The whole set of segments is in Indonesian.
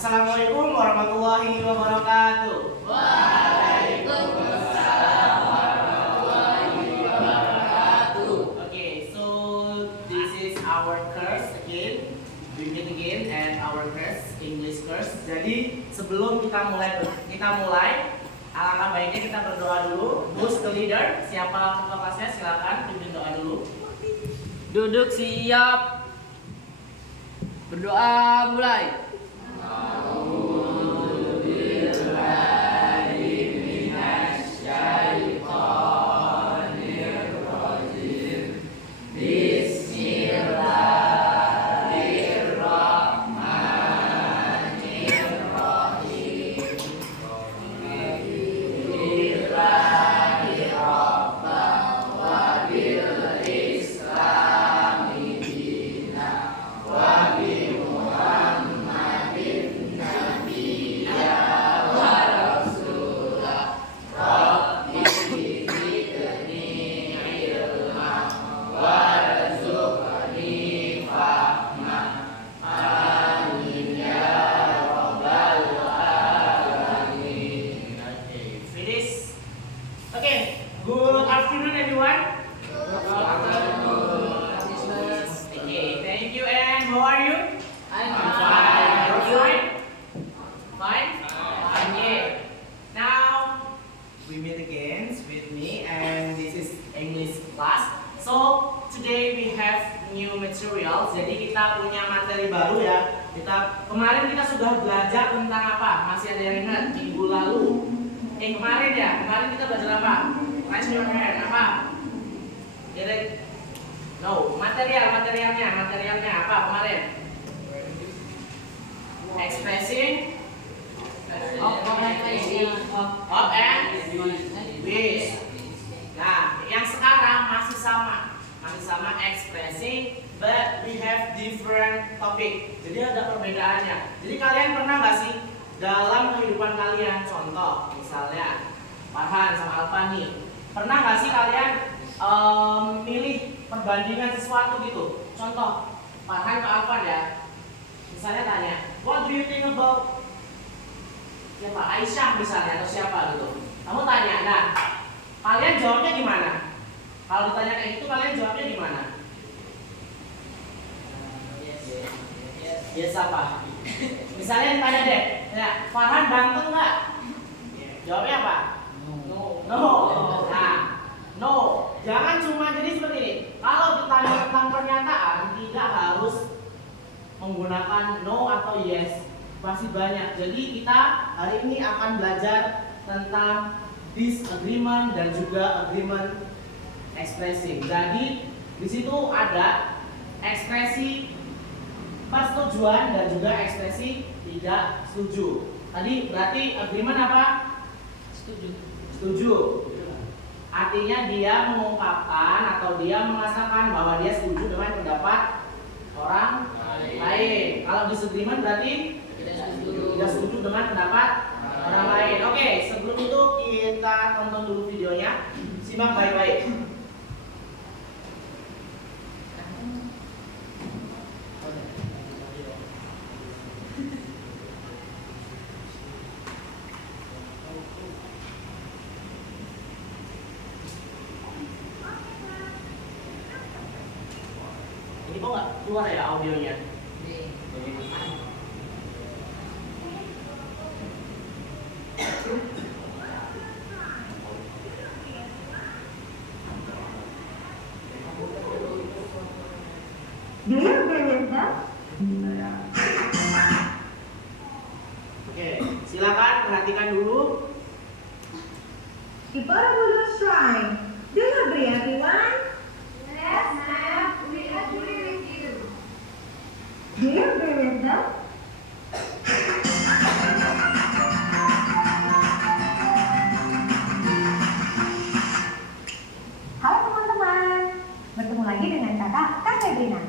Assalamualaikum warahmatullahi wabarakatuh. Waalaikumsalam warahmatullahi wabarakatuh. Okay, so this is our course again. We meet again and our course English course. Jadi sebelum kita mulai, alangkah baiknya kita berdoa dulu. Who's the leader? Siapa ketua kelasnya? Silakan pimpin doa dulu. Duduk siap. Berdoa mulai. Good afternoon everyone. Okay, thank you. And how are you? I'm Fine. Fine? Okay. Now we meet again with me and this is English class. So today we have new materials. Jadi kita punya materi baru ya. Kemarin kita sudah belajar tentang apa? Masih ada yang ingat minggu lalu? Kemarin kita belajar apa? Raise your hand. Apa? No, materialnya apa kemarin? Expressing of and with. Nah, yang sekarang masih sama expressing, but we have different topic. Jadi ada perbedaannya. Jadi kalian pernah nggak sih dalam kehidupan kalian, contoh misalnya Farhan sama Alfani, pernah nggak sih kalian milih perbandingan sesuatu gitu? Contoh Farhan ke Alfan ya. Misalnya tanya, what do you think about siapa? Aisyah misalnya atau siapa gitu. Kamu tanya, nah kalian jawabnya gimana? Kalau ditanya kayak gitu kalian jawabnya gimana? Yes apa? Misalnya ditanya deh, ya, Farhan ganteng nggak? Jawabnya apa? No. Nah, no. Jangan cuma jadi seperti ini. Kalau ditanya tentang pernyataan, tidak harus menggunakan no atau yes. Masih banyak. Jadi kita hari ini akan belajar tentang disagreement dan juga agreement expressing. Jadi di situ ada ekspresi persetujuan dan juga ekspresi tidak setuju. Tadi berarti agreement apa? Setuju. Artinya dia mengungkapkan atau dia mengatakan bahwa dia setuju dengan pendapat orang lain. Kalau disagreement berarti tidak setuju dengan pendapat orang lain. Oke, sebelum itu kita tonton dulu videonya. Simak baik-baik. Ini kok nggak keluar ya audionya? Do you agree with that? Oke, silakan perhatikan dulu. The Borobudur Shrine. Do you agree, everyone? Yes, ma'am. We agree with you. Do you agree with that? Halo teman-teman, bertemu lagi dengan Kak Febrina.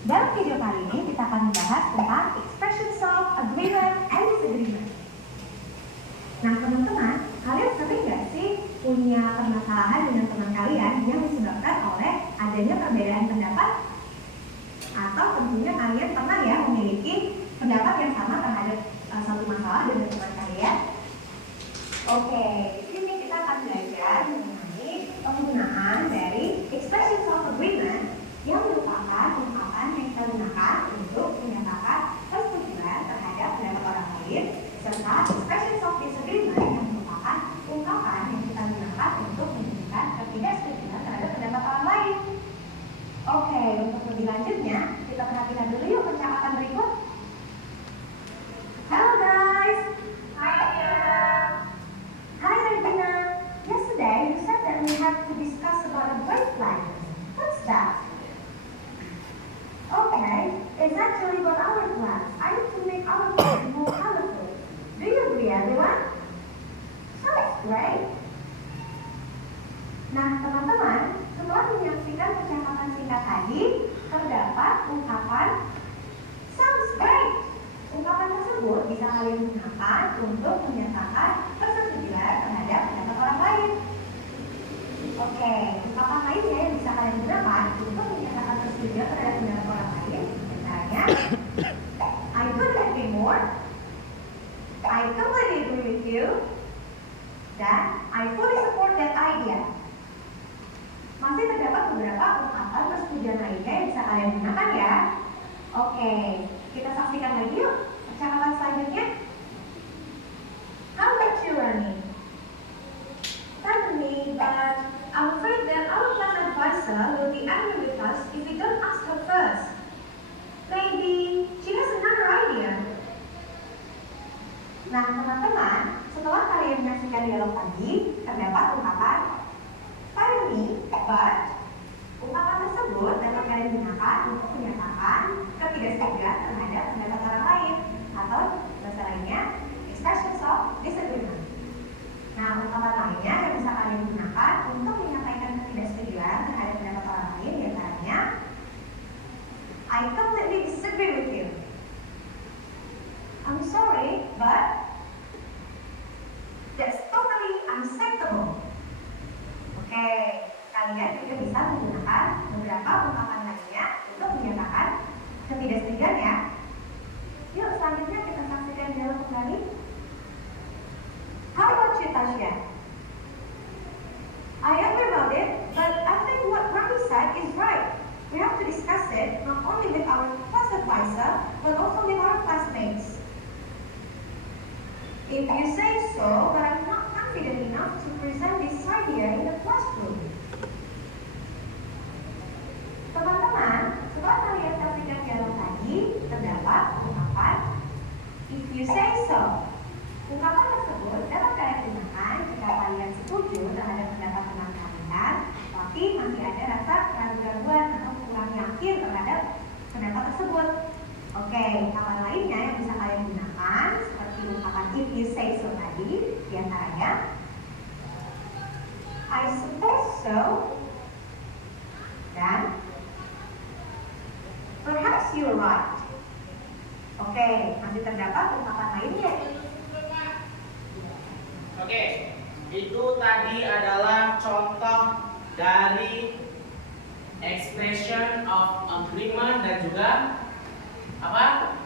Dalam video kali ini kita akan membahas tentang expressions of agreement and disagreement. Nah teman-teman, kalian sering nggak sih punya permasalahan dengan teman kalian yang disebabkan oleh adanya perbedaan pendapat? Atau tentunya kalian pernah ya memiliki pendapat yang sama terhadap Oke, di sini kita akan belajar mengenai penggunaan dari expressions of agreement yang merupakan ungkapan yang kita gunakan untuk menyatakan persetujuan terhadap pendapat orang lain, serta expressions of disagreement yang merupakan ungkapan yang kita gunakan untuk menunjukkan ketidaksetujuan terhadap pendapat orang lain. Oke, untuk lebih lanjutnya, kita perhatikan dulu yuk percakapan berikut. Hello guys. Hi, Tiara. Hi Regina. Yesterday you said that we have to discuss about a break plan. What's that? Okay, it's actually about our plans. I need to make our plans more colorful. Do you agree, everyone? Sounds great. Nah, teman-teman, setelah menyaksikan percakapan singkat tadi, terdapat ungkapan sounds great. Ungkapan tersebut bisa kalian gunakan untuk menyatakan persetujuan terhadap pendapat orang lain. Oke, ungkapan lainnya yang bisa kalian gunakan untuk menyatakan persetujuan terhadap pendapat orang lain, misalnya, I couldn't agree more, I completely agree with you, dan I fully support that idea. Masih terdapat beberapa ungkapan persetujuan lainnya yang bisa kalian gunakan ya. Oke, kita saksikan lagi yuk percakapan selanjutnya. How about you, Rani? Pardon me, but I'm afraid that our class advisor will be angry with us if we don't ask her first. Maybe she has another idea. Nah, teman-teman, setelah kalian menyaksikan dialog tadi, terdapat ungkapan pardon me, but ungkapan tersebut dapat kalian gunakan untuk menyatakan ketidaksetujuan terhadap pendapat orang lain, atau bahasa lainnya expressions of disagreement. Nah, ungkapan lainnya yang bisa kalian gunakan untuk menyampaikan ketidaksetujuan terhadap pendapat orang lain diantaranya I completely disagree with you. I'm sorry, but that's totally unacceptable. Oke, kalian juga bisa menggunakan beberapa ungkapan lainnya untuk menyatakan ketidaksetujuan ya. Yuk, selanjutnya kita saksikan dialog kembali. How about you, Tasya? I agree about it, but I think what Rami said is right. We have to discuss it not only with our class advisor, but also with our classmates. If you say so, but I'm not confident enough to present this idea in the classroom. Teman-teman, setelah kalian saksikan dialog tadi, terdapat ungkapan if you say so. Ungkapan tersebut dapat kalian gunakan jika kalian setuju terhadap pendapat teman kalian, tapi masih ada rasa keraguan-keraguan atau kurang yakin terhadap pendapat tersebut. Oke, ungkapan lainnya yang bisa kalian gunakan seperti ungkapan if you say so tadi, diantaranya I suppose so, dan perhaps you're right. Oke, masih terdapat ungkapan lainnya. Oke, itu tadi adalah contoh dari expression of agreement dan juga apa?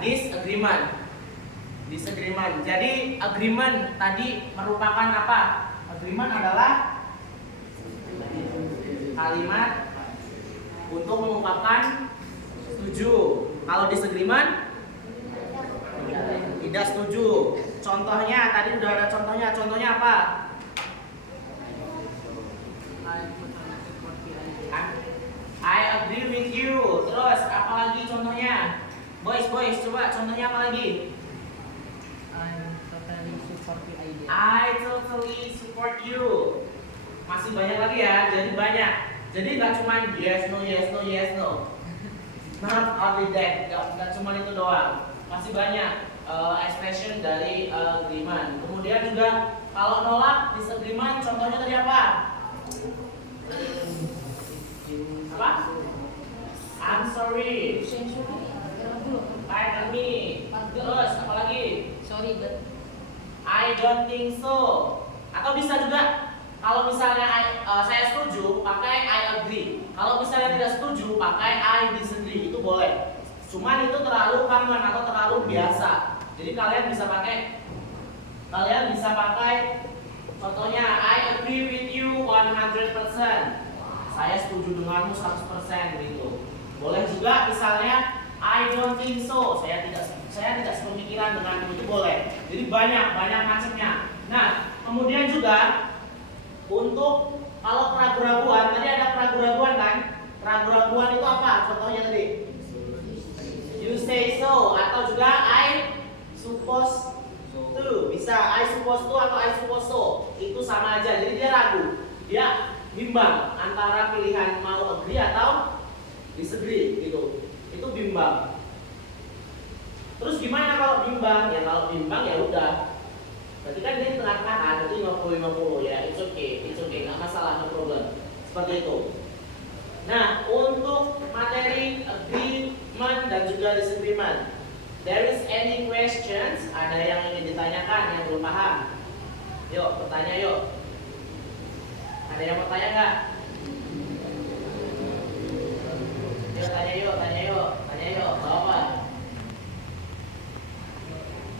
Disagreement. Disagreement. Jadi agreement tadi merupakan apa? Agreement adalah kalimat untuk mengungkapkan setuju. Kalau disagreement tidak setuju. Contohnya tadi udah ada contohnya. Contohnya apa? I agree with you. Terus apa lagi contohnya? Boys, coba contohnya apa lagi? I totally support you. Masih banyak lagi ya, jadi banyak. Jadi nggak cuma yes no. Not only that, nggak cuma itu doang. Masih banyak expression dari agreement. Kemudian juga kalau nolak disagreement, contohnya tadi apa? Apa? I'm sorry. Pardon me. Terus apa lagi? Sorry, but I don't think so. Atau bisa juga kalau Kalau misalnya saya setuju, pakai I agree. Kalau misalnya tidak setuju, pakai I disagree. Itu boleh. Cuman itu terlalu common atau terlalu biasa. Jadi kalian bisa pakai contohnya I agree with you 100%. Saya setuju denganmu 100% gitu. Boleh juga misalnya I don't think so. Saya tidak sepemikiran denganmu, itu boleh. Jadi banyak macamnya. Nah, kemudian juga untuk kalau keraguan-raguan, tadi ada keraguan-raguan kan? Keraguan-raguan itu apa? Contohnya tadi. You say so atau juga I suppose to. Bisa I suppose to atau I suppose so. Itu sama aja. Jadi dia ragu. Dia bimbang antara pilihan mau agree atau disagree gitu. Itu bimbang. Terus gimana kalau bimbang? Ya kalau bimbang ya udah. Berarti kan dia tengah-tengah, itu 50-50 ya. It's okay, nggak masalah, no problem. Seperti itu. Nah, untuk materi agreement dan juga disagreement, there is any questions? Ada yang ingin ditanyakan yang belum paham? Yuk, bertanya yuk. Ada yang mau tanya nggak? Yuk, tanya yuk. Bawa apa?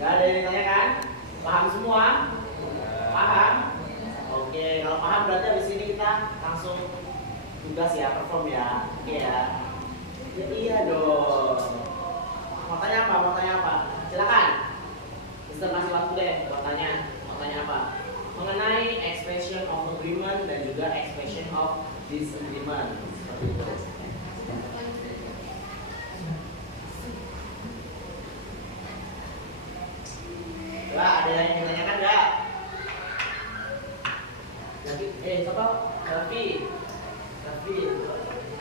Gak ada yang ditanyakan? Paham semua? Paham? Oke, kalau paham berarti habis ini kita langsung tugas ya, perform ya. Oke ya. Ya iya dong. Mau tanya apa? Silakan. Mister kasih waktu deh. Mau tanya apa? Mengenai expression of agreement dan juga expression of disagreement. Seperti itu. Ada yang ingin ditanyakan nggak? Siapa? Raffi.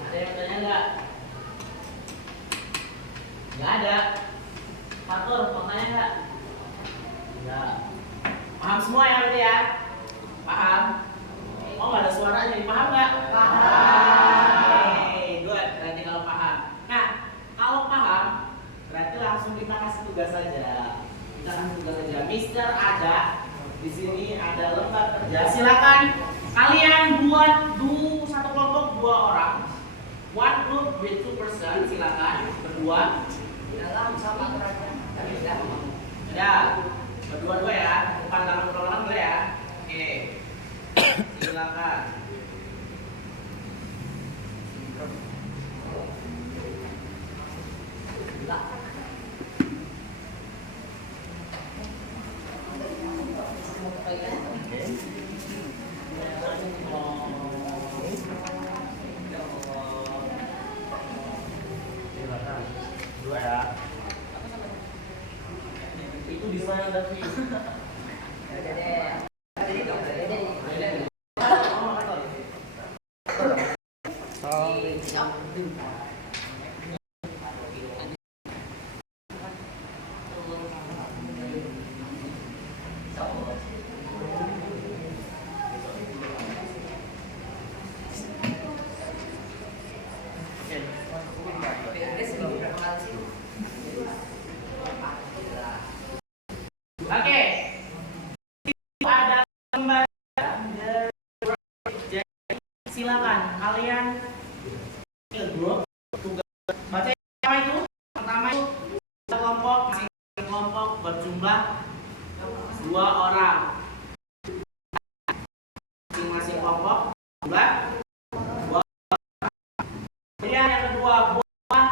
Ada yang tanya nggak? Nggak ada. Fatur, mau tanya nggak? Nggak. Paham semua ya berarti ya? Paham? Oh nggak ada suaranya, paham nggak? Paham. Good. Berarti kalau paham. Nah, kalau paham, berarti langsung kita kasih tugas saja. Mister ada di sini, ada lembar kerja. Silakan kalian buat satu kelompok 2 orang. One group with 2 person. Silakan berdua. Dalam sama terakhir. Ya, berdua-dua ya. Bukan dalam pertolongan boleh ya. Oke. Silakan. Dua ya. Itu di sana ada view. Oke. Ada lembar. Silakan kalian grup tugas baca apa itu? Pertama itu kelompok, masing-masing kelompok berjumlah 2 orang. Masing-masing kelompok berjumlah 2 orang. Kemudian yang kedua buat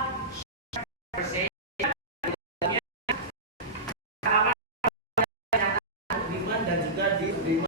agreement dan juga disagreement.